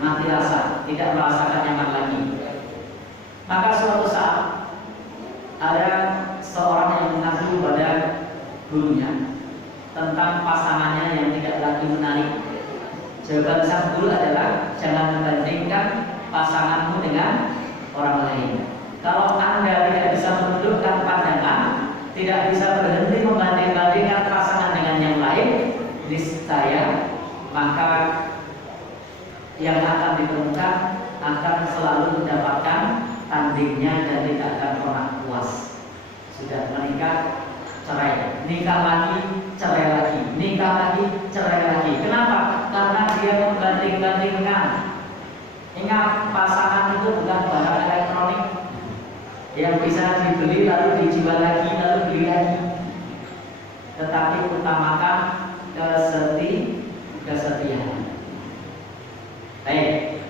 mati rasa, tidak merasakan nyaman lagi. Maka suatu saat ada seorang yang mengadu pada gurunya tentang pasangannya yang tidak lagi menarik. Jawaban sang guru adalah jangan bandingkan pasanganmu dengan orang lain. Kalau Anda tidak bisa menundukkan pandangan, tidak bisa berhenti membanding-bandingkan pasangan dengan yang lain, niscaya maka yang akan ditemukan akan selalu mendapatkan tandingnya dan tidak akan pernah puas. Sudah menikah, cerai, nikah lagi, cerai lagi, nikah lagi, cerai lagi. Kenapa? Karena dia membanding-bandingkan. Ingat, pasangan itu bukan barang elektronik yang bisa dibeli lalu dijual lagi, lalu beli lagi. Tetapi utamakan kesetiaan. Baik.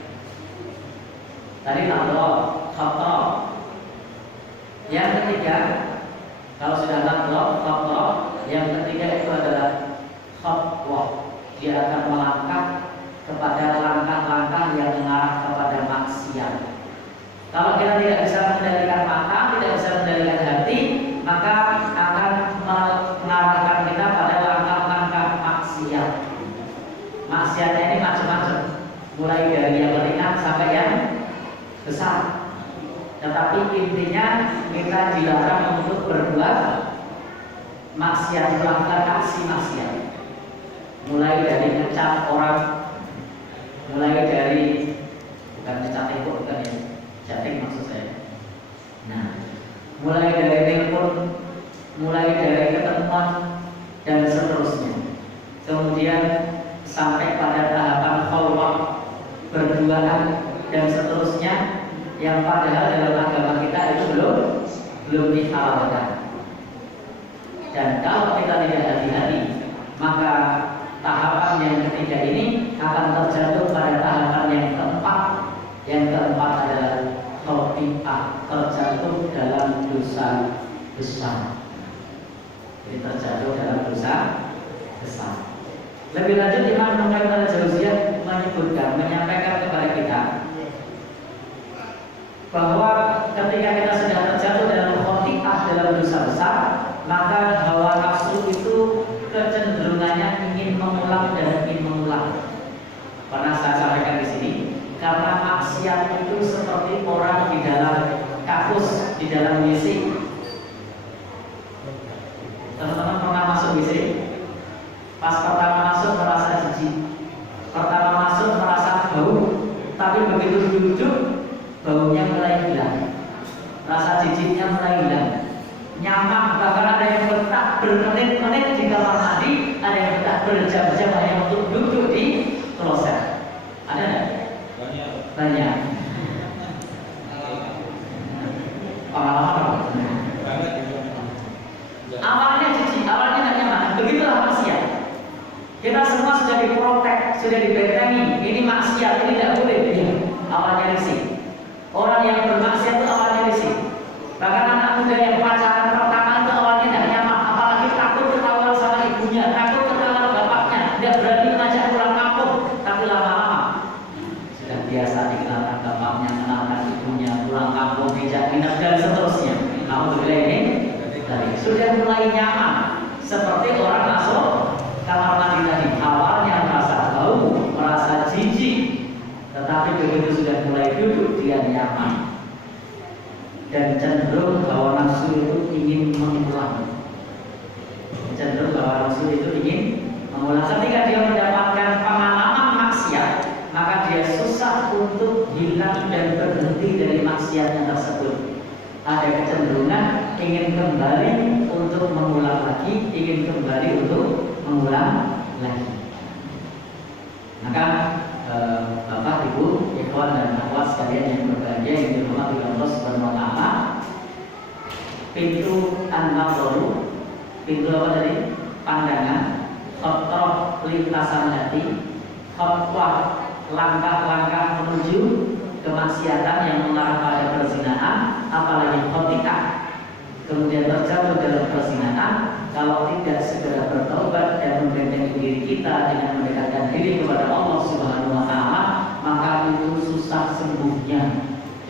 Tadi nadhar, khatar. Yang ketiga, kalau sudah nadhar, khatar, yang ketiga itu adalah khatwah. Dia akan melangkah kepada langkah-langkah yang mengarah kepada maksiat. Kalau kita tidak bisa mengendalikan mata, tidak bisa mengendalikan hati, maka akan mengarahkan kita pada langkah-langkah maksiat. Maksiatnya ini macam-macam, mulai dari yang ringan sampai yang besar. Tetapi intinya kita dilarang untuk berbuat maksiat, melakukan aksi maksiat. Mulai dari ngecat orang, mulai dari bukan ngecat tembok, bukan ya, chatting maksud saya. Nah, mulai dari telepon, mulai dari ketemuan dan seterusnya. Kemudian sampai pada tahapan khalwah, berduaan dan seterusnya, yang padahal dalam agama kita itu belum dihalalkan. Dan kalau kita tidak hati-hati, maka tahapan yang ketiga ini akan terjatuh pada tahapan yang keempat. Yang keempat adalah khati'ah, terjatuh dalam dosa besar. Jadi terjatuh dalam dosa besar. Lebih lanjut, Imam Ibnu Al-Jauziyah menyebutkan, menyampaikan kepada kita bahwa ketika kita sudah terjatuh dalam khati'ah, dalam dosa besar, maka hawa nafsu itu kecenderungannya ingin mengulang dan ingin mengulang. Pernah saya sampaikan di sini, karena maksiat itu seperti orang di dalam kakus, di dalam WC. Teman-teman pernah masuk WC? Pas pertama masuk merasa jijik, pertama masuk merasa bau, tapi begitu duduk baunya mulai hilang, rasa jijiknya mulai hilang, nyaman. Bahkan ada yang betah bermenit-menit di kamar mandi, ada yang betah berjam-jam hanya untuk duduk di kloset. Ada nggak? Banyak. Pengalaman. Awalnya jijik, awalnya nggak nyaman. Begitulah maksiat. Kita semua sudah diprotek, sudah dibentengi. Ini maksiat, ini tidak boleh. Awalnya risih. Orang yang bermaksiat itu awalnya risih. Bahkan anak muda yang pacaran pertama itu awalnya tidak nyaman, apalagi takut ketahuan sama ibunya, takut ketahuan bapaknya, tidak berani mengajak pulang kampung. Tapi lama-lama sudah biasa dikenalkan bapaknya, kenalkan ibunya, pulang kampung, diajak nginep dan seterusnya. Alhamdulillah ini sudah mulai nyaman, seperti orang masuk kamar mandi tadi. Awalnya merasa bau, merasa jijik, tetapi begitu sudah mulai duduk dia nyaman dan cenderung hawa nafsu itu ingin mengulang. Cenderung hawa nafsu itu ingin mengulang. Ketika dia mendapatkan pengalaman maksiat, maka dia susah untuk hilang dan berhenti dari maksiatnya tersebut. Ada kecenderungan ingin kembali untuk mengulang lagi, ingin kembali untuk mengulang lagi. Maka Bapak, Ibu, ikhwan dan akhwat sekalian yang berbahagia yang dirahmati Allah Subhanahu wa taala, pintu an-nadharu, pintu apa tadi? Pandangan, khatrah lintasan hati, khatwah langkah-langkah menuju kemaksiatan yang mengarah pada perzinahan, apalagi khati'ah, kemudian terjatuh dalam perzinahan. Kalau tidak segera bertobat dan membentengi diri kita dengan mendekatkan diri kepada Allah Subhanahu wa taala, maka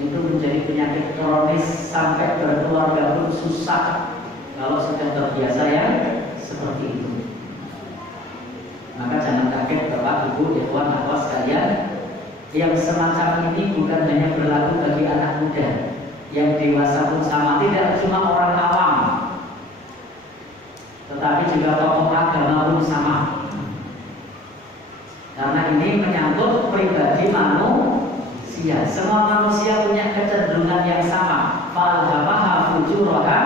itu menjadi penyakit kronis sampai berkeluarga pun susah kalau sudah terbiasa yang seperti itu. Maka jangan kaget Bapak, Ibu, ikhwan, akhwat sekalian, yang semacam ini bukan hanya berlaku bagi anak muda, yang dewasa pun sama, tidak cuma orang awam, tetapi juga tokoh agama pun sama. Karena ini menyangkut pribadi manusia. Semua manusia punya kecenderungan yang sama. Fa'alhamaha fujuraha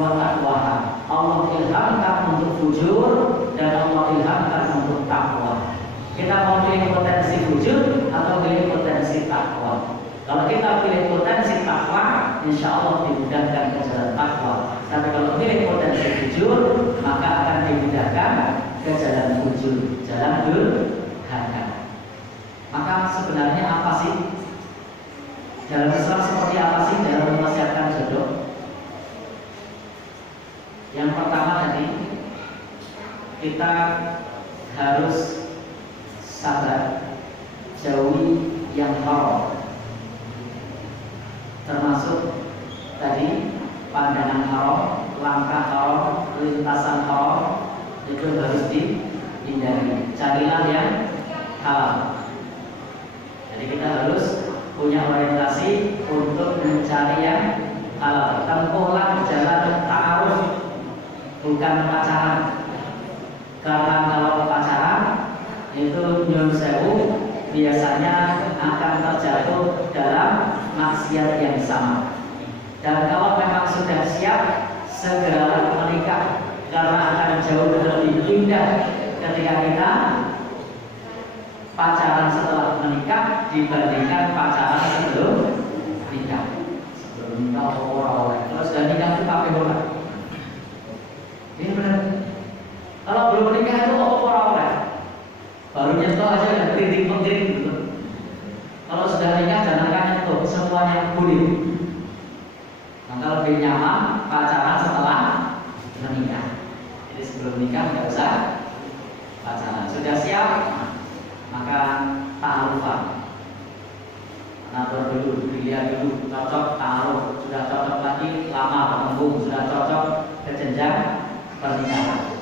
wa taqwaha. Allah ilhamkan untuk fujur dan Allah ilhamkan untuk takwa. Kita mau pilih potensi fujur atau pilih potensi takwa? Kalau kita pilih potensi takwa, insya Allah dimudahkan ke jalan takwa. Tapi kalau pilih potensi fujur, maka akan dimudahkan ke jalan fujur, jalan durhaka. Maka sebenarnya apa sih dalam Islam, seperti apa sih dalam menasihatkan jodoh? Yang pertama tadi, kita harus sabar, jauhi yang haram, termasuk tadi pandangan haram, langkah haram, lintasan haram, itu harus dihindari. Carilah yang halal. Jadi kita harus punya orientasi untuk mencari yang halal. Tempuhlah jalan ta'aruf, bukan pacaran. Karena kalau pacaran itu nyun sewu biasanya akan terjatuh dalam maksiat yang sama. Dan kalau memang sudah siap, segeralah menikah, karena akan jauh lebih indah ketika kita pacaran setelah menikah dibandingkan pacaran sebelum nikah. Sebelum nikah orang-orang, kalau sudah nikah itu pakai bola. Ini benar. Kalau belum menikah itu orang-orang, baru nyentuh aja udah keriting-keriting gitu. Kalau sudah nikah jangankan nyentuh, semuanya boleh. Maka lebih nyaman pacaran setelah menikah. Jadi sebelum nikah nggak usah pacaran. Sudah siap, maka ta'arufan. Nator dulu, dilihat dulu, cocok taruh, sudah cocok lagi lama bertemu, sudah cocok ke jenjang pernikahan.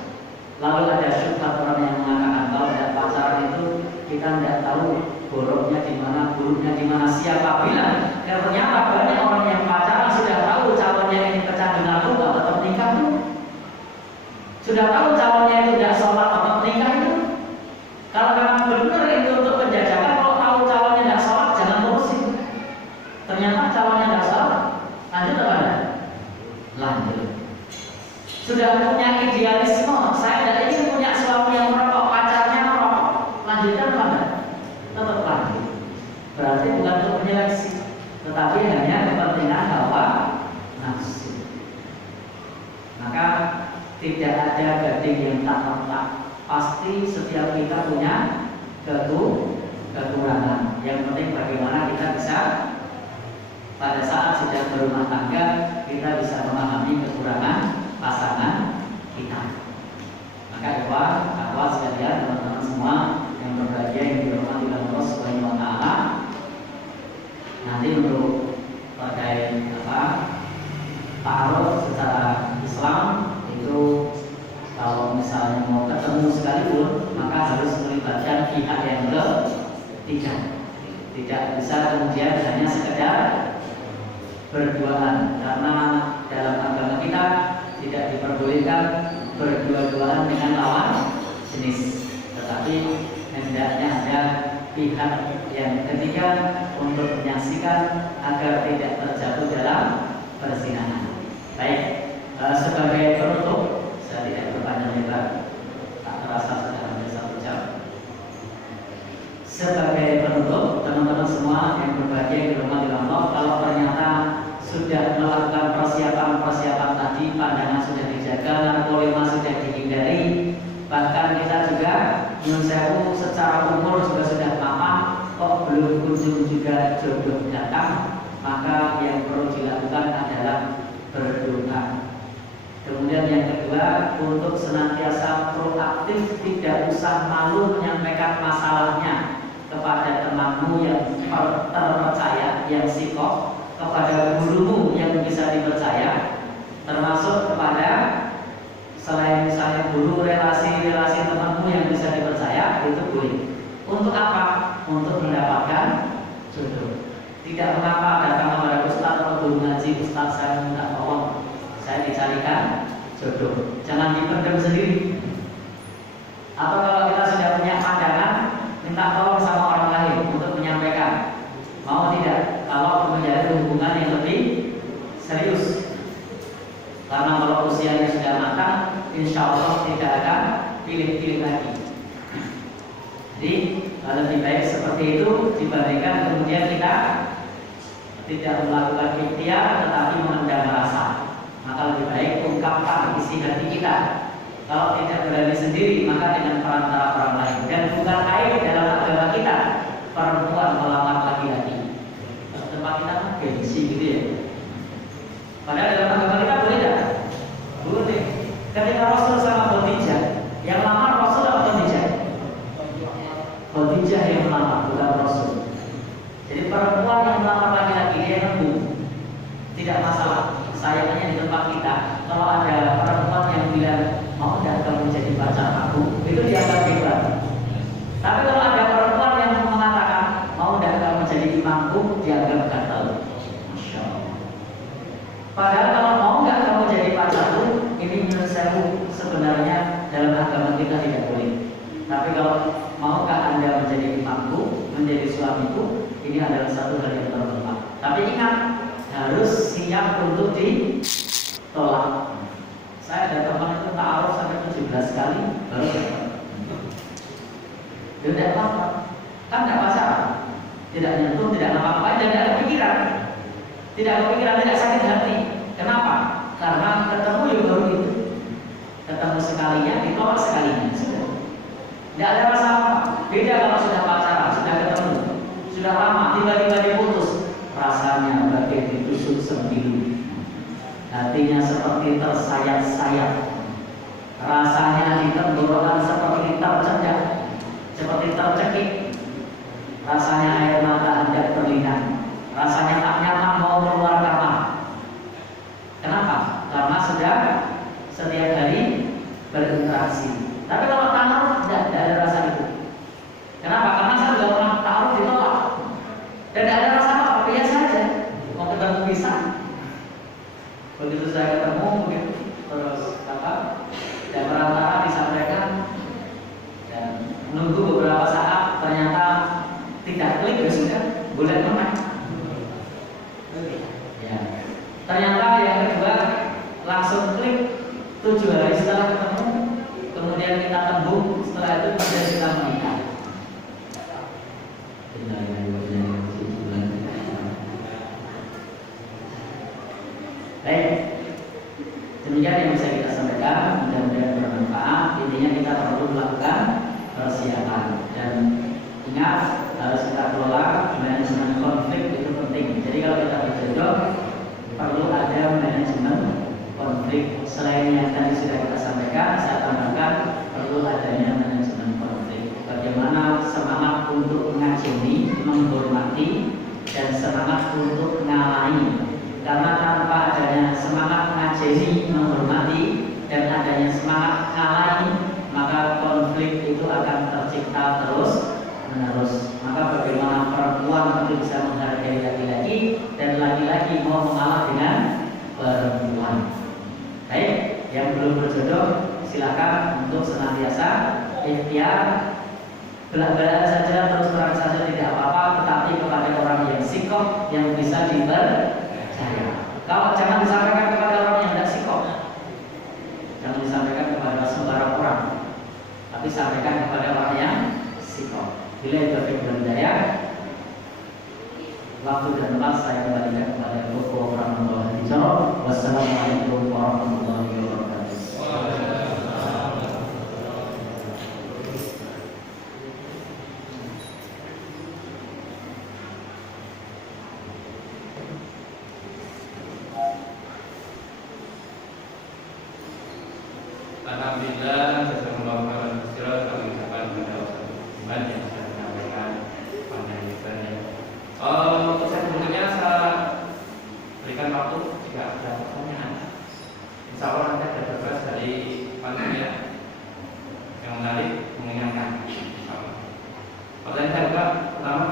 Lalu ada syubhat orang yang mengatakan kalau tidak pacaran itu kita tidak tahu boroknya di mana, buruknya di mana, siapa bilang. Dan ternyata banyak orang yang pacaran sudah tahu calonnya ini kecanduan narkoba atau menikah itu, sudah tahu calonnya itu tidak sholat atau menikah itu. Kalau memang benar itu untuk penjajakan, kalau tahu calonnya tidak sholat jangan terusin. Ternyata calonnya tidak sholat, lanjut apa enggak? Lanjut. Sudah punya idealisme, saya tidak ingin punya suami yang merokok, pacarnya merokok, lanjutkan apa enggak? Tetap lanjut. Berarti bukan untuk menyeleksi, tetapi hanya kepentingan hawa nafsu. Maka tidak ada gading yang tak retak. Pasti setiap kita punya kekurangan. Yang penting bagaimana kita bisa pada saat sudah berumah tangga, kita bisa memahami kekurangan pasangan kita. Maka ikhwan, akhwat sekalian, teman-teman semua yang berbahagia, yang dirahmati Allah Subhanahu wa taala. Nanti untuk terkait ta'aruf secara Islam itu, kalau misalnya mau ketemu sekalipun, maka harus melibatkan pihak yang ketiga. Tidak bisa kemudian hanya sekedar berduaan, karena dalam agama kita tidak diperbolehkan berdua-duaan dengan lawan jenis, tetapi hendaknya ada pihak yang ketiga untuk menyaksikan agar tidak terjatuh dalam perzinahan. Baik, sebagai penutup, saya tidak berpanjang lebar, tak terasa sudah hampir 1 jam. Sebagai penutup, teman-teman semua yang berbahagia di rumah di Allah, kalau ternyata sudah melakukan persiapan-persiapan tadi, pandangan sudah dijaga, narkoba sudah dihindari, bahkan kita juga nyun sewu secara umur juga sudah matang, kok belum kunjung juga jodoh datang, maka yang perlu dilakukan adalah berdoa. Kemudian yang kedua, untuk senantiasa proaktif, tidak usah malu menyampaikan masalahnya kepada teman temanmu yang terpercaya, yang sikoh, kepada gurumu yang bisa dipercaya, termasuk kepada selain misalnya guru, relasi-relasi temanmu yang bisa dipercaya, itu boleh. Untuk apa? Untuk mendapatkan jodoh. Tidak mengapa datang kepada ustaz atau guru ngaji, ustaz saya minta tolong, saya dicarikan jodoh. Jangan dipendam sendiri. Atau kalau kita sudah punya pandangan, minta tolong sama orang lain untuk menyampaikan. Mau tidak? Kalau menjalin hubungan yang lebih serius. Karena kalau usianya sudah matang, insya Allah tidak akan pilih-pilih lagi. Jadi lebih baik seperti itu dibandingkan kemudian kita tidak melakukan ikhtiar tetapi memendam rasa. Maka lebih baik ungkapkan isi hati kita. Kalau tidak berani sendiri, maka dengan perantara orang lain. Dan bukan aib dalam agama kita perempuan melamar laki-laki. Kalau tempat kita kan gengsi gitu ya. Padahal dalam agama kita boleh tidak? Boleh. Ketika Rasul sama Khadijah, yang lamar Rasul atau Khadijah? Khadijah yang melamar, bukan Rasul. Jadi perempuan yang melamar laki-laki dia nunggu, tidak masalah. Sayangnya di tempat kita, kalau ada perempuan yang bilang mau tidak kamu jadi pacar aku, itu dianggap hebat. Tapi kalau ada perempuan yang mengatakan mau tidak kamu jadi imamku, dianggap gatal. Masya Allah. Padahal kalau mau nggak kamu jadi pacarku, ini menurut saya sebenarnya dalam agama kita tidak boleh. Tapi kalau maukah Anda menjadi imamku, menjadi suamiku, ini adalah satu hal yang terhormat. Tapi ingat, harus siap untuk ditolak. Saya ada teman itu ta'aruf sampai 17 kali baru dapat. Dia tidak apa-apa, kan tidak pacaran, tidak nyentuh, tidak apa-apa, dan tidak kepikiran, tidak sakit hati. Kenapa? Karena ketemu ya baru itu, ketemu sekalinya, ditolak sekalinya, sudah. Tidak ada rasa apa. Beda kalau sudah pacaran, sudah ketemu, sudah lama, tiba-tiba diputus, rasanya bagai ditusuk sembilu. Hatinya seperti tersayat-sayat, rasanya di tenggorokan seperti tercedak, seperti tercekik, rasanya air mata hendak berlinang, rasanya tak nyaman mau keluar kamar. Kenapa? Karena sudah setiap hari berinteraksi. Tapi kalau taruh tidak ada rasa itu. Kenapa? Karena saya sudah pernah taruh ditolak dan tidak ada rasa apa, biasa saja. Mau ketemu bisa. Begitu saya ketemu, begitu terus dan perantara disampaikan dan menunggu beberapa saat, ternyata tidak klik, ya sudah, boleh menang. Ya. Ternyata yang kedua langsung klik 7 hari setelah ketemu, kemudian kita tembung, setelah itu kemudian kita menikah. Baik, demikian yang bisa kita sampaikan, mudah-mudahan bermanfaat. Intinya kita perlu melakukan persiapan dan ingat harus kita kelola manajemen konflik, itu penting. Jadi kalau kita berjodoh perlu ada manajemen konflik. Selain yang tadi sudah kita sampaikan, saya tambahkan perlu adanya manajemen konflik. Bagaimana semangat untuk mengajeni, menghormati, dan semangat untuk ngalahi. Karena tanpa adanya semangat mengajeni, menghormati, dan adanya semangat ngalahi, maka konflik itu akan tercipta terus menerus. Maka bagaimana perempuan itu bisa menghargai laki-laki dan laki-laki mau mengalah dengan perempuan. Baik, yang belum berjodoh silakan untuk senantiasa ikhtiar, belak-belakan saja, terus terang saja, tidak apa-apa, tetapi kepada orang yang sikoh, yang bisa dipercaya. Kalau jangan disampaikan kepada orang yang tidak sikoh, jangan disampaikan kepada sembarang orang, tapi sampaikan kepada orang yang sikoh. Bila itu berbeda, waktu dan tempat saya kembalikan kepada Bapak warahmatullahi wabarakatuh. Wassalamualaikum warahmatullahi wabarakatuh. Alhamdulillah, jazakumullah khairan katsiran. Kami ucapkan kepada Ustaz Iman yang sudah menyampaikan pandangan berikan waktu jika ada pertanyaan. Insya Allah nanti ada bebas dari panitia yang menarik mengingatkan. Pertanyaan saya juga pertama.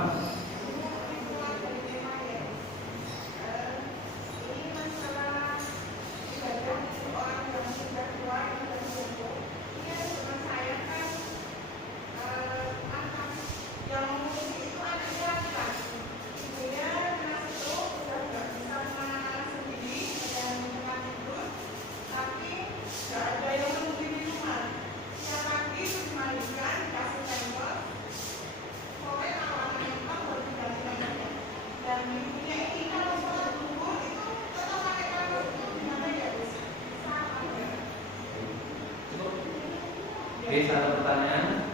Oke, satu pertanyaan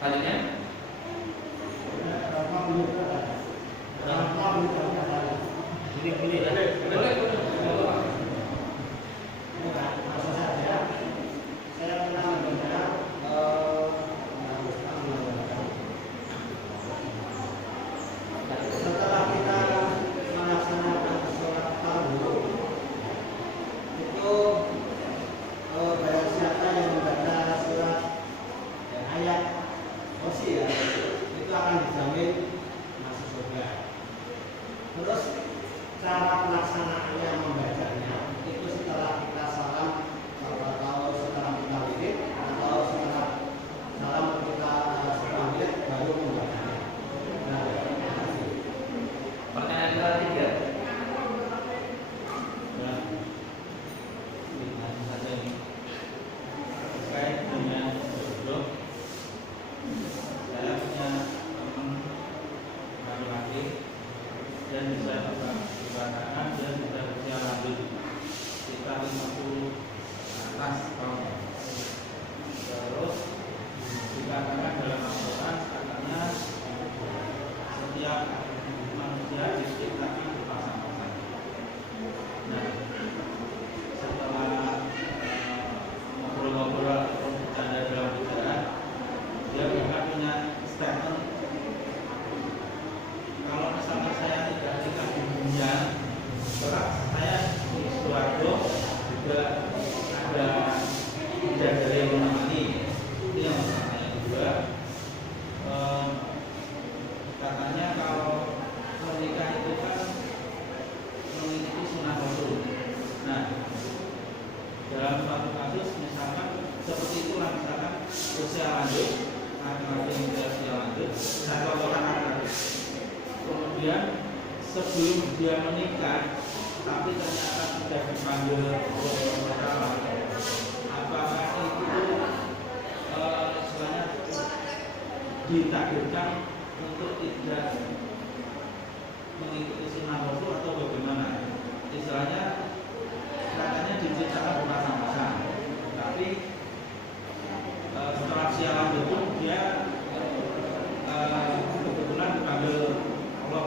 selanjutnya. Setelah kita melaksanakan sholat fardu, itu barang siapa yang membaca surat ayat kursi ya, itu akan dijamin masuk surga. Terus cara pelaksanaannya membacanya itu setelah kita salam atau setelah kita wirid atau setelah salam kita setelah wirid baru membacanya. Nah, Pertanyaan ketiga. Terkait dengan jodoh, saya punya teman laki-laki dan bisa dikatakan dan sudah usia lanjut sekitar 50 atas tahun. Terus dikatakan dalam Al-Quran katanya setiap manusia diciptakan berpasang-pasang. Nah, setelah ngobrol-ngobrol atau bercanda dalam bicara, dia bahkan punya statement, kalau misalnya saya tidak nikah di dunia, kelak saya di suarga juga ada bidadari yang menemani. Itu yang saya juga katanya kalau menikah itu kan mengikuti sunnah Rasul. Nah, dalam suatu kasus misalkan seperti itulah, misalkan usia lanjut, laki-laki yang usia lanjut, satu orang laki-laki, kemudian sebelum dia menikah tapi ternyata sudah dipanggil Allah SWT, apakah itu istilahnya ditakdirkan untuk tidak mengikuti sunnah Rasul atau bagaimana? Istilahnya katanya diciptakan berpasang-pasang, tapi setelah usia lanjut pun dia kebetulan dipanggil Allah.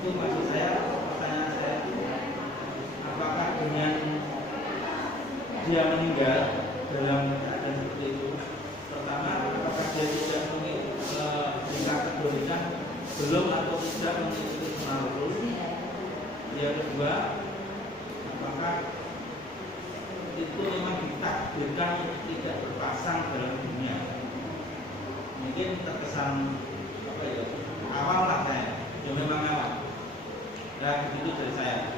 Itu maksud saya, pertanyaan saya, apakah dengan dia meninggal dalam keadaan seperti itu, pertama, apakah dia tidak dikategorikan belum atau tidak mengikuti sunnah Rasul? Yang kedua, apakah itu memang ditakdirkan tidak berpasang dalam dunia? Mungkin terkesan apa ya, awam lah saya, ya memang awam. Nah, begitu dari saya.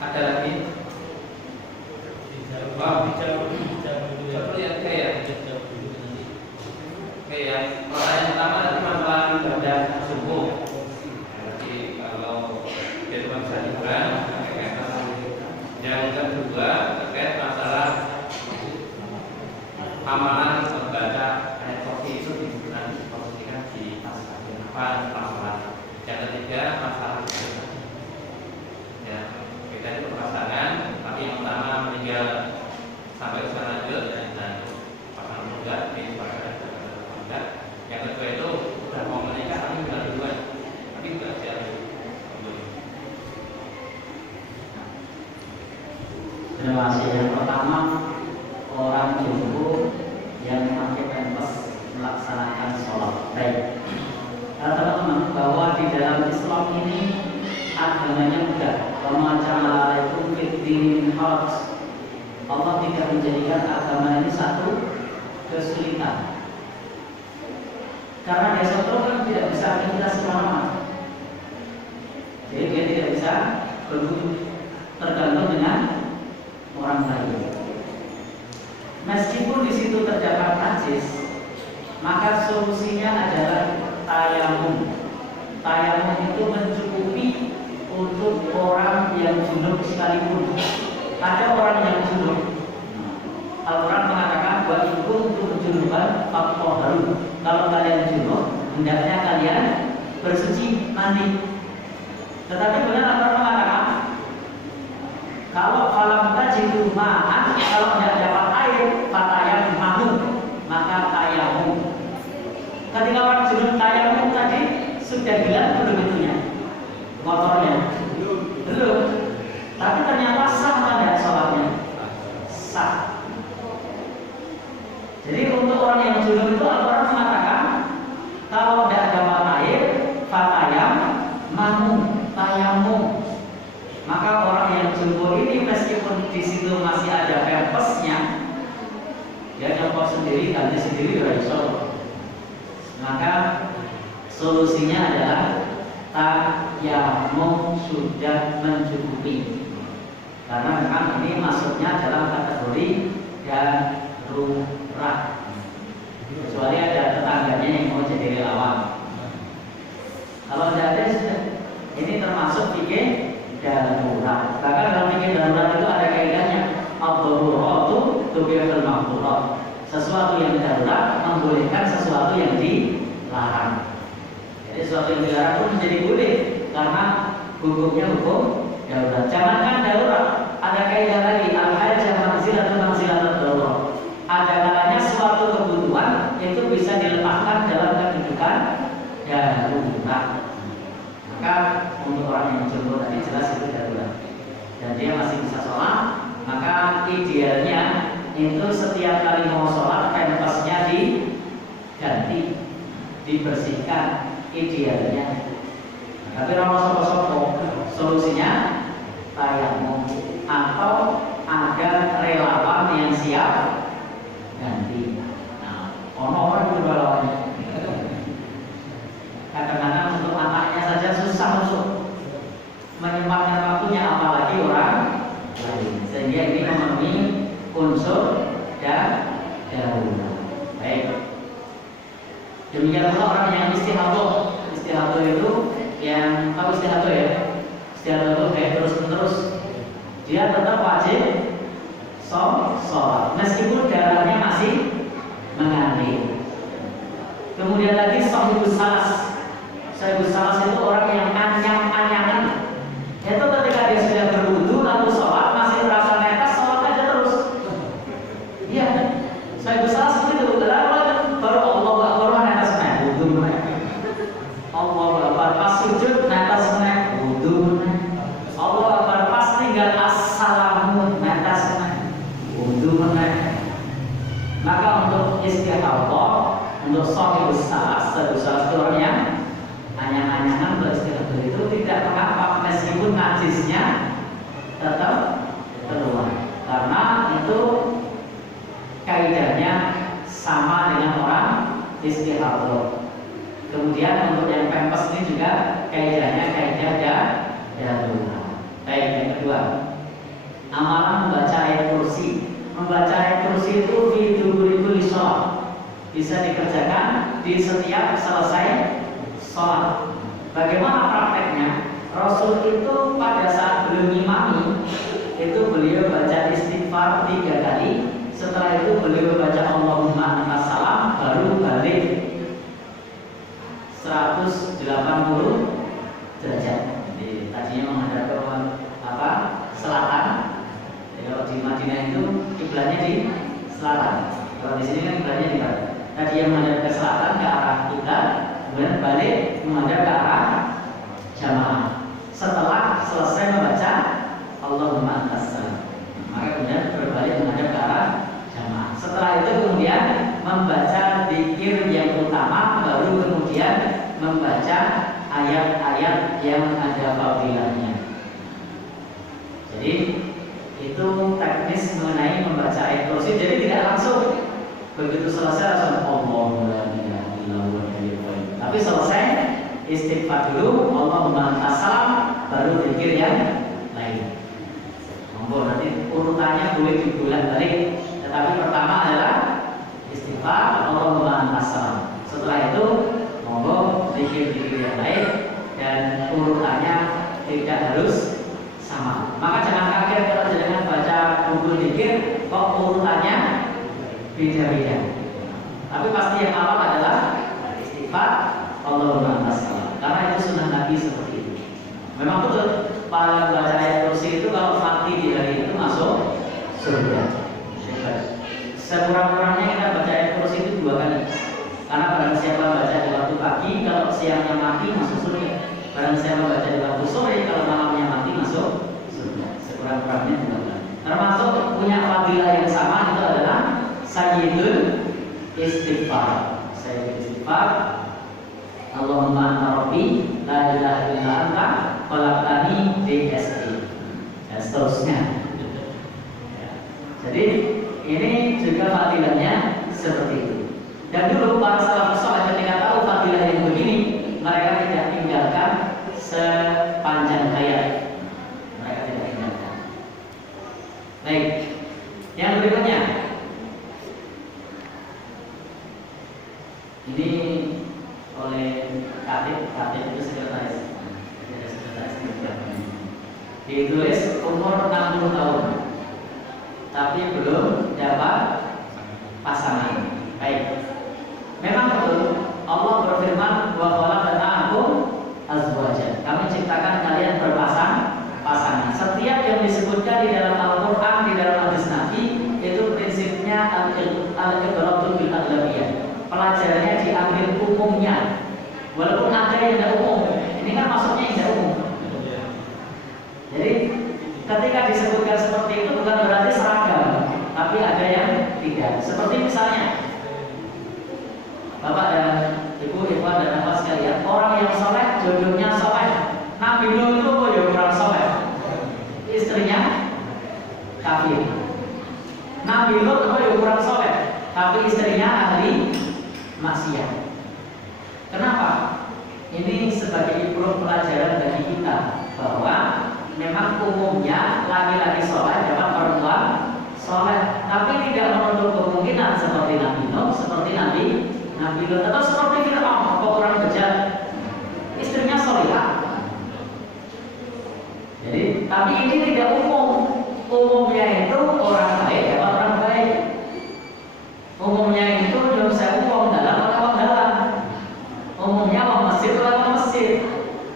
Ada lagi? Dijawab seperti yang kayak. Oke ya, pertanyaan pertama tadi masalah ibadah subuh. Jadi kalau dia cuma bisa liburan, yang kedua terkait masalah amalan membaca ayat kursi itu diposisikan di pas apa masalah. Yang ketiga masalah ya, kita itu pasangan, tapi yang pertama meninggal sampai usia lanjut dan pasangan muda ini sebagai muda. Yang kedua itu sudah mau menikah tapi sudah duluan, tapi sudah siap. Terima kasih. Yang pertama, orang jumhur yang memakai pampers melaksanakan sholat. Baik, teman-teman, bahwa di dalam Islam ini agamanya mudah. Wa ma ja'ala alaikum fid dini min haraj. Allah tidak menjadikan agama ini satu kesulitan. Karena dia satu kan tidak bisa aktivitas kemana-mana. Jadi dia tidak bisa tergantung dengan orang lain. Meskipun di situ terdapat najis, maka solusinya adalah tayamum. Tayamum itu mencukupi untuk orang yang junub sekalipun. Ada orang yang junub. Al-Quran mengatakan bahwa itu untuk junuban fattoharu. Kalau kalian junub, hendaknya kalian bersuci mandi. Tetapi benar Al-Quran mengatakan kalau falam tajidu ma'an, kalau tidak dapat air, fatayammamu, maka tayamum. Ketika orang junub tayamum tadi sudah hilang belum itunya? Motornya? Belum. Tapi ternyata sah tidak sholatnya? Sah. Jadi untuk orang yang junub itu Al-Quran mengatakan kalau tidak dapat air, fatayammamu, tayamum. Maka orang yang jumhur ini meskipun di situ masih ada pempesnya, dia nyopot sendiri, ganti sendiri dari sholat. Maka solusinya adalah tayamum sudah mencukupi. Karena memang ini masuknya dalam kategori darurat. Kecuali ada tetangganya yang mau jadi relawan. Kalau tidak ada sudah, ini termasuk fikih darurat. Bahkan dalam fikih darurat itu ada kaidahnya ad-daruratu tubihul mahdurat. Sesuatu yang darurat membolehkan sesuatu yang dilarang. Jadi sesuatu yang dilarang pun menjadi boleh karena hukumnya hukum darurat. Jangankan darurat, ada kaidah lagi al-hajah manzilatun manzilatun darurat. Ada kalanya suatu kebutuhan itu bisa diletakkan dalam kedudukan darurat. Maka untuk orang yang jumhur tadi jelas itu darurat dan dia masih bisa sholat, maka idealnya itu setiap kali mau sholat pempesnya diganti, dibersihkan idealnya. Tapi kalau sopo-sopo solusinya tayamum atau ada relawan yang siap ganti. Nah, orang itu relawannya. Kadang-kadang untuk anaknya saja susah untuk menyempatkan waktunya, apalagi orang lain. Sehingga ini memenuhi unsur dan darurat. Baik. Demikian pula orang yang istihadah. Istihadah itu yang tahu istihadah ya. Istihadah itu kayak terus-menerus. Dia tetap wajib sholat meskipun darahnya masih mengalir. Kemudian lagi sahibus salas. Sahibus salas itu orang yang anyang-anyangan. Itu ketika dia sudah berwudu lalu sholat masih terasa netes, sholat aja terus. Iya, sahibus salas itu baru Allah Akbar netes naik wudu naik. Allah Akbar pas sujud netes naik wudu naik. Allah Akbar pas tinggal assalamu netes naik wudu naik. Maka untuk istihadah, untuk sahibus salas, sahibus salas itu orang yang anyang-anyangan beristihadah itu tidak mengapa meskipun najisnya tetap keluar, karena itu kaidahnya sama dengan orang istihadah. Kemudian untuk yang pempes ini juga kaidahnya kaidah darurat. Baik, yang kedua, amalan membaca ayat kursi. Membaca ayat kursi itu fi duburi sholat, bisa dikerjakan di setiap selesai sholat. Bagaimana prakteknya? Rasul itu pada saat belum imami itu beliau baca istighfar 3 kali. Setelah itu beliau baca Allahumma antas salam, baru balik 180 derajat. Jadi tadinya menghadap ke selatan. Kalau di Madinah itu kiblatnya di selatan. Kalau di sini kan kiblatnya di barat. Tadi yang menghadap ke selatan ke arah kiblat, kemudian balik menghadap ke arah jamaah. Setelah selesai membaca Allahumma antas salam, maka kemudian berbalik menghadap ke arah jamaah. Setelah itu kemudian membaca zikir yang utama, baru kemudian membaca ayat-ayat yang ada fadilahnya. Jadi itu teknis mengenai membaca ayat kursi. Jadi tidak langsung begitu selesai langsung Allah, tapi selesai istighfar dulu, Allahumma assalam, baru zikir yang lain. Monggo nanti urutannya boleh dibulat balik, tetapi pertama adalah istighfar, Allahumma assalam. Setelah itu monggo zikir-zikir yang lain, dan urutannya tidak harus sama. Maka jangan kaget kalau jangan baca buku zikir kok urutannya beda-beda. Tapi pasti yang awal adalah istighfar, Allahumma assalam. Karena itu sunnah Nabi seperti itu. Memang betul para baca ayat kursi itu kalau mati di hari itu masuk surga. Sekurang-kurangnya kita baca ayat kursi itu 2 kali. Karena barang siapa baca di waktu pagi, kalau siangnya mati masuk surga. Barang siapa baca di waktu sore, kalau malamnya mati masuk surga. Sekurang-kurangnya 2 kali. Termasuk punya fadilah yang sama itu adalah sayyidul istighfar. Sayyidul istighfar, Allahumma anta rabbi la ilaha illa anta khalaqtani BSI, dan seterusnya. Ya. Jadi ini juga fadilahnya seperti itu. Dan dulu para salafus saleh ketika tahu fadilah yang begini, mereka tidak tinggalkan sepanjang hayat. Mereka tidak tinggalkan. Baik, yang berikutnya ini oleh Katib itu sekretaris ditulis umur 60 tahun tapi belum dapat pasangan. Baik, memang betul Allah berfirman wa khalaqnakum azwajan, kami ciptakan kalian berpasangan. Setiap yang disebutkan di dalam Al-Quran, di dalam hadis Nabi, itu prinsipnya al-ibratu bil aghlabiyah, pelajarannya diambil umumnya. Walaupun ada yang tidak umum, ini kan maksudnya yang tidak umum. Jadi ketika disebutkan seperti itu bukan berarti seragam, tapi ada yang tidak. Seperti misalnya Bapak dan Ibu, Ikhwan dan akhwat sekalian, orang yang soleh, jodohnya soleh. Nabi Nuh itu ya orang soleh, istrinya kafir. Nabi Nuh itu ya orang soleh, tapi istrinya ahli maksiat. Kenapa? Ini sebagai ibrah pelajaran bagi kita bahwa memang umumnya laki-laki soleh dapat perempuan soleh, tapi tidak menutup kemungkinan seperti Nabi Nuh, seperti Nabi Lut, atau seperti Fir'aun, orang bejat, istrinya solihah. Jadi, tapi ini tidak umum. Umumnya itu orang baik dapat orang baik. Umumnya itu belum saya uang dalam atau uang dalam. Umumnya uang masjid atau uang masjid.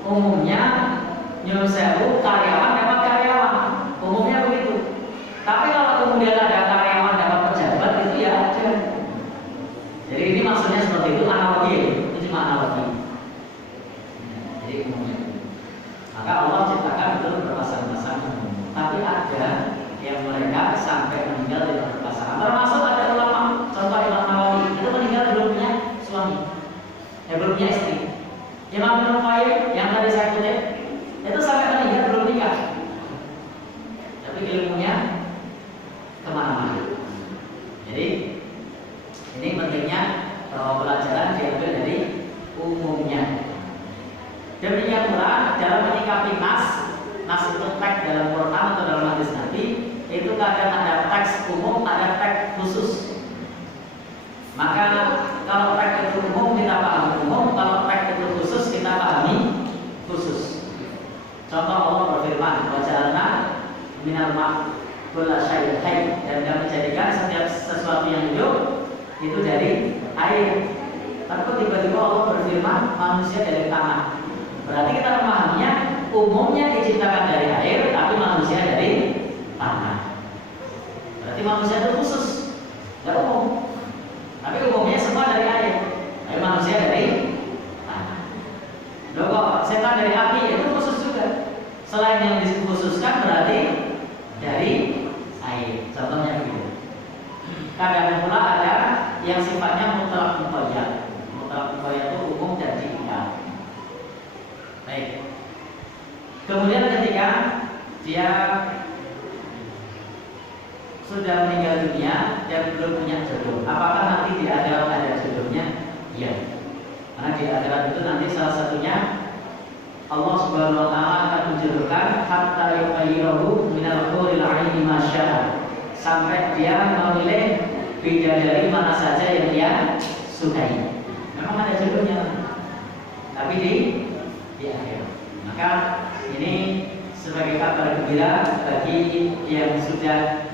Umumnya nyuruh sewu karyawan dapat karyawan. Umumnya begitu. Tapi kalau kemudian ada karyawan dapat pejabat, itu ya ada. Jadi ini maksudnya seperti itu, analogi. Itu cuma analogi. Jadi umumnya. Maka Allah ciptakan itu berpasangan-pasangan. Tapi ada yang mereka sampai meninggal tidak berpasangan. Termasuk ada ulama, contoh Imam Nawawi, itu meninggal belum punya suami, belum punya istri. Imam Nawawi yang tadi saya kutip, itu sampai meninggal belum nikah. Tapi ilmunya kemana-mana. Jadi ini pentingnya pelajaran diambil dari umumnya. Demikian pula dalam menyikapi nas itu teks dalam Quran atau dalam hadis Nabi, itu kadang ada teks umum, ada teks khusus. Maka kalau teks itu umum kita pahami umum, kalau teks itu khusus kita pahami khusus. Contoh Allah berfirman, "Waja'alna minal ma' kulla syai'in hayy," dan kami jadikan setiap sesuatu yang hidup itu dari air. Tapi tiba-tiba Allah berfirman manusia dari tanah. Berarti kita memahaminya umumnya diciptakan dari air, tapi manusia dari tanah. Berarti manusia itu khusus, tidak umum. Tapi umumnya semua dari air, tapi manusia dari tanah. Loh kok setan dari api, itu khusus juga. Selain yang dikhususkan berarti dari air. Contohnya begitu. Kadang pula ada yang sifatnya mutlak muqayyad. Mutlak muqayyad itu umum dan diikat. Baik. Kemudian ketika dia sudah meninggal dunia dan belum punya jodoh, apakah nanti di akhirat ada jodohnya? Iya. Karena di akhirat itu nanti salah satunya Allah Subhanahu wa taala akan menjodohkan hatta yukhayyiruhu minal huril 'aini ma syaa, sampai dia memilih bidadari mana saja yang dia sukai. Memang ada jodohnya, tapi di akhir. Maka ini sebagai kabar gembira bagi yang sudah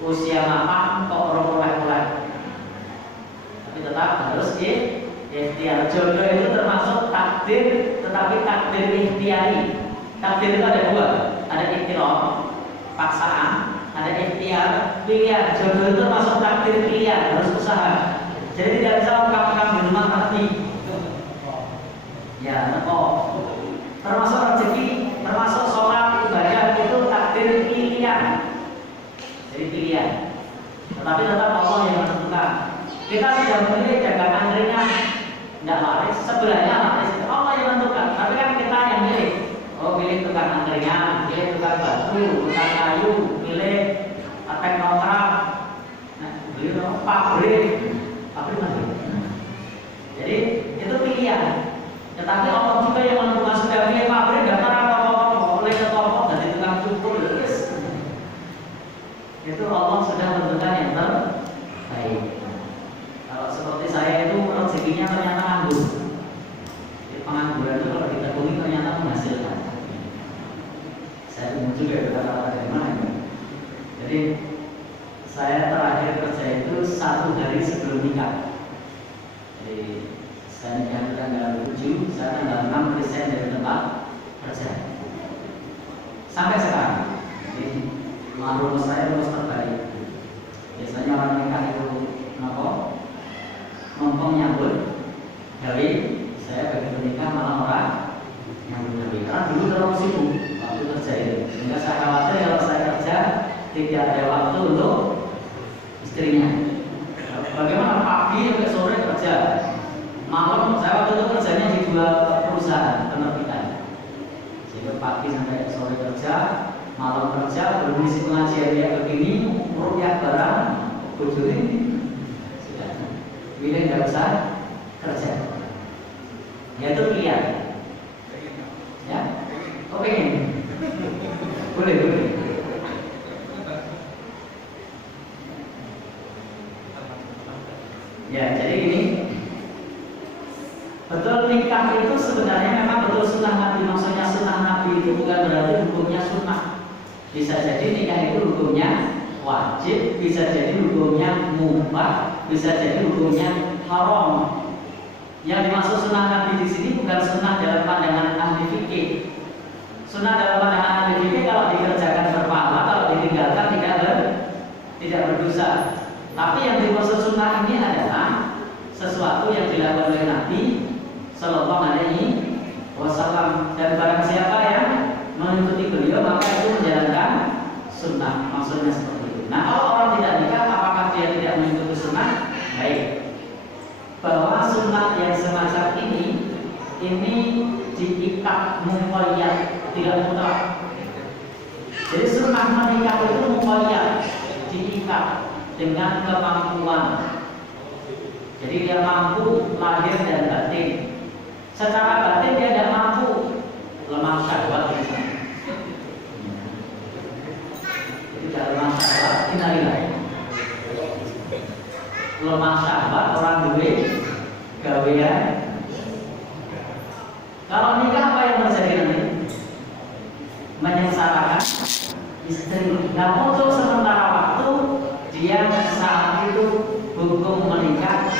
usia matang kok oleh-oleh. Tapi tetap harus ikhtiar. Jodoh itu termasuk takdir, tetapi takdir ikhtiari. Takdir itu ada dua, ada ikhtiar, paksaan, ada ikhtiar, pilihan. Jodoh itu termasuk takdir pilihan, harus usaha. Jadi tidak bisa ungkap-ungkap di rumah mati. Ya, termasuk rezeki, termasuk sholat, ibadah itu takdir pilihan. Jadi pilihan. Tetapi tetap Allah yang menentukan. Kita sudah memilih dagangan ringan, tidak laris. Sebelahnya laris, Allah yang menentukan. Tapi kan kita yang milih. Oh, pilih tukang angkringan, pilih tukang batu, tukang kayu, pilih teknokrat, beli pabrik mana? Jadi itu pilihan. Tetapi Allah juga yang menentukan. Sudah pilih pabrik, daftar apa-apa, boleh ke toko dan tukang cukur, yes. Itu Allah sudah menentukan yang terbaik. Kalau seperti saya itu rezekinya ternyata nganggur. Jadi pengangguran itu kalau ditekuni ternyata menghasilkan. Saya bingung juga kata-kata dari mana. Jadi saya terakhir kerja itu 1 hari sebelum nikah. Jadi saya nikah tanggal 7, saya tanggal 6 resign dari tempat kerja. Sampai sekarang. Jadi rumus saya rumus terbaik. Biasanya orang nikah itu ngomong nyambut gawe, saya begitu nikah malah orang nyambut gawe. Karena dulu terlalu sibuk waktu kerja itu, sehingga saya khawatir kalau saya kerja tidak ada waktu untuk istrinya. Bagaimana pagi sampai sore kerja, malam saya waktu itu kerjanya di 2 perusahaan penerbitan. Jadi pagi sampai sore kerja, malam kerja, belum isi pengajian dia begini, rupiah barang, bujuri, sudah. Pilih nggak usah kerja. Ya itu pilihan. Ya, kok pengen? Boleh. Ya, jadi gini. Betul nikah itu sebenarnya memang betul sunnah Nabi. Maksudnya sunnah Nabi itu bukan berarti hukumnya sunnah. Bisa jadi nikah itu hukumnya wajib, bisa jadi hukumnya mubah, bisa jadi hukumnya haram. Yang dimaksud sunnah Nabi di sini bukan sunnah dalam pandangan ahli fikih. Sunnah dalam pandangan ahli fikih kalau dikerjakan berpahala, kalau ditinggalkan tidak berdosa. Tapi yang dimaksud sunnah ini adalah sesuatu yang dilakukan oleh Nabi Sallallahu Alaihi Wasallam, dan barang siapa yang mengikuti beliau maka itu menjalankan sunnah. Maksudnya seperti itu. Nah, kalau orang tidak nikah, apakah dia tidak mengikuti sunnah? Baik. Bahwa sunnah yang semacam ini diikat muqayyad, tidak mutlak. Jadi sunnah menikah itu muqayyad, diikat dengan kemampuan. Jadi dia mampu lahir dan batin. Secara batin dia tidak mampu, lemah syahwat misalnya. Jadi kalau lemah syahwat, innalillahi. Lemah syahwat orang duwe gawean. Kalau nikah apa yang terjadi nanti? Menyengsarakan istri. Nah, untuk sementara waktu dia saat itu hukum menikah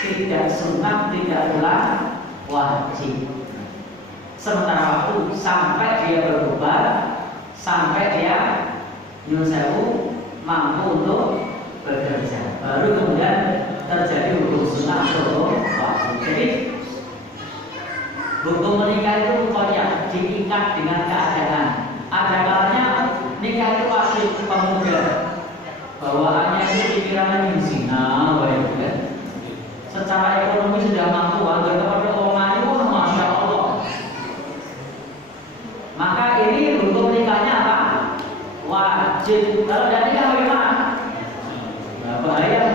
tidak sunnah, tidak pula wajib. Sementara waktu sampai dia berubah, sampai dia nyusewu mampu untuk bekerja, baru kemudian terjadi hukum sunnah atau wajib. Jadi hukum menikah itu pokoknya diikat dengan keadaan. Ada kalanya nikah itu wajib pemuda, bawaannya itu pikirannya zina, secara ekonomi sudah mampu, agar kepada orang lain, masya Allah, maka ini hukum nikahnya apa? Wajib. Kalau tidak nikah bagaimana? Nah, bahaya